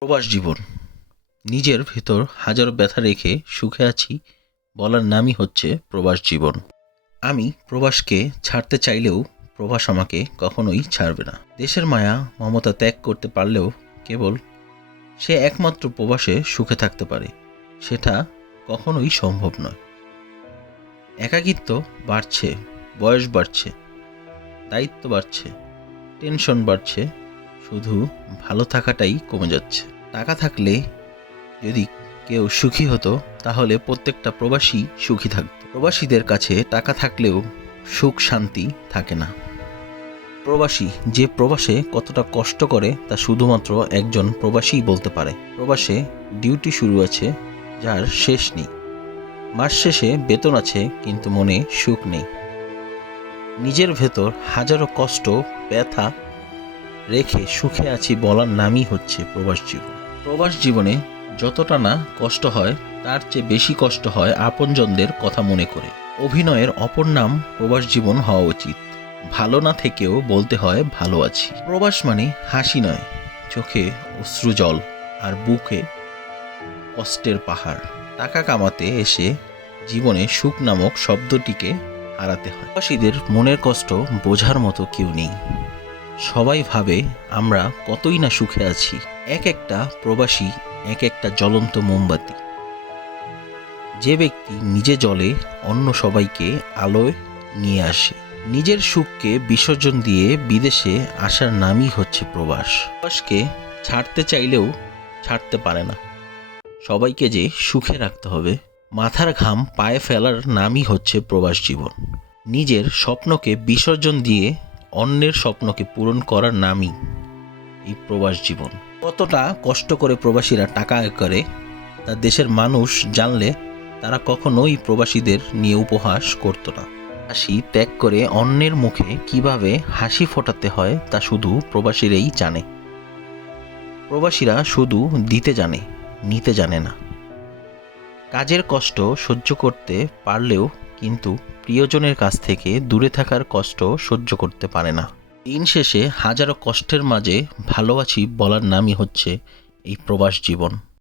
প্রবাস জীবন। নিজের ভেতর হাজারো ব্যথা রেখে সুখে আছি বলার নামই হচ্ছে প্রবাস জীবন। আমি প্রবাসকে ছাড়তে চাইলেও প্রবাস আমাকে কখনোই ছাড়বে না। দেশের মায়া মমতা ত্যাগ করতে পারলেও কেবল সে একমাত্র প্রবাসে সুখে থাকতে পারে, সেটা কখনোই সম্ভব নয়। একাকিত্ব বাড়ছে, বয়স বাড়ছে, দায়িত্ব বাড়ছে, টেনশন বাড়ছে, শুধু ভালো থাকাটাই কমে যাচ্ছে। টাকা থাকলে যদি কেউ সুখী হতো তাহলে প্রত্যেকটা প্রবাসী সুখী থাকতো। প্রবাসীদের কাছে টাকা থাকলেও সুখ শান্তি থাকে না। যে প্রবাসে কতটা কষ্ট করে তা শুধুমাত্র একজন প্রবাসীই বলতে পারে। প্রবাসে ডিউটি শুরু আছে যার শেষ নেই। মাস শেষে বেতন আছে কিন্তু মনে সুখ নেই। নিজের ভেতর হাজারো কষ্ট ব্যথা রেখে সুখে আছি বলার নামই হচ্ছে প্রবাস জীবন। প্রবাস জীবনে যতটা না কষ্ট হয় তার চেয়ে বেশি কষ্ট হয় আপনজনদের কথা মনে করে। অভিনয়ের অপর নাম প্রবাস জীবন হওয়া উচিত। ভালো না থেকেও বলতে হয় ভালো আছি। প্রবাস মানে হাসি নয়, চোখে অশ্রু জল আর বুকে কষ্টের পাহাড়। টাকা কামাতে এসে জীবনে সুখ নামক শব্দটিকে হারাতে হয়। প্রবাসীদের মনের কষ্ট বোঝার মতো কেউ নেই। সবাই ভাবে আমরা কতই না সুখে আছি। এক একটা প্রবাসী এক একটা জ্বলন্ত মোমবাতি। যে ব্যক্তি নিজে জ্বলে অন্য সবাইকে আলোয় নিয়ে আসে। নিজের সুখকে বিসর্জন দিয়ে বিদেশে আসার নামই হচ্ছে প্রবাস। প্রবাসকে ছাড়তে চাইলেও ছাড়তে পারে না। সবাইকে যে সুখে রাখতে হবে, মাথার ঘাম পায়ে ফেলার নামই হচ্ছে প্রবাস জীবন। নিজের স্বপ্নকে বিসর্জন দিয়ে অন্যের স্বপ্নকে পূরণ করার নামই এই প্রবাস জীবন। কতটা কষ্ট করে প্রবাসীরা টাকা আয় করে তা দেশের মানুষ জানলে তারা কখনোই প্রবাসীদের নিয়ে উপহাস করতো না। হাসি ত্যাগ করে অন্যের মুখে কিভাবে হাসি ফোটাতে হয় তা শুধু প্রবাসীরাই জানে। প্রবাসীরা শুধু দিতে জানে, নিতে জানে না। কাজের কষ্ট সহ্য করতে পারলেও কিন্তু প্রিয়জনের কাছ থেকে দূরে থাকার কষ্ট সহ্য করতে পারে না। দিন শেষে হাজারো কষ্টের মাঝে ভালো আছি বলার নামই হচ্ছে এই প্রবাস জীবন।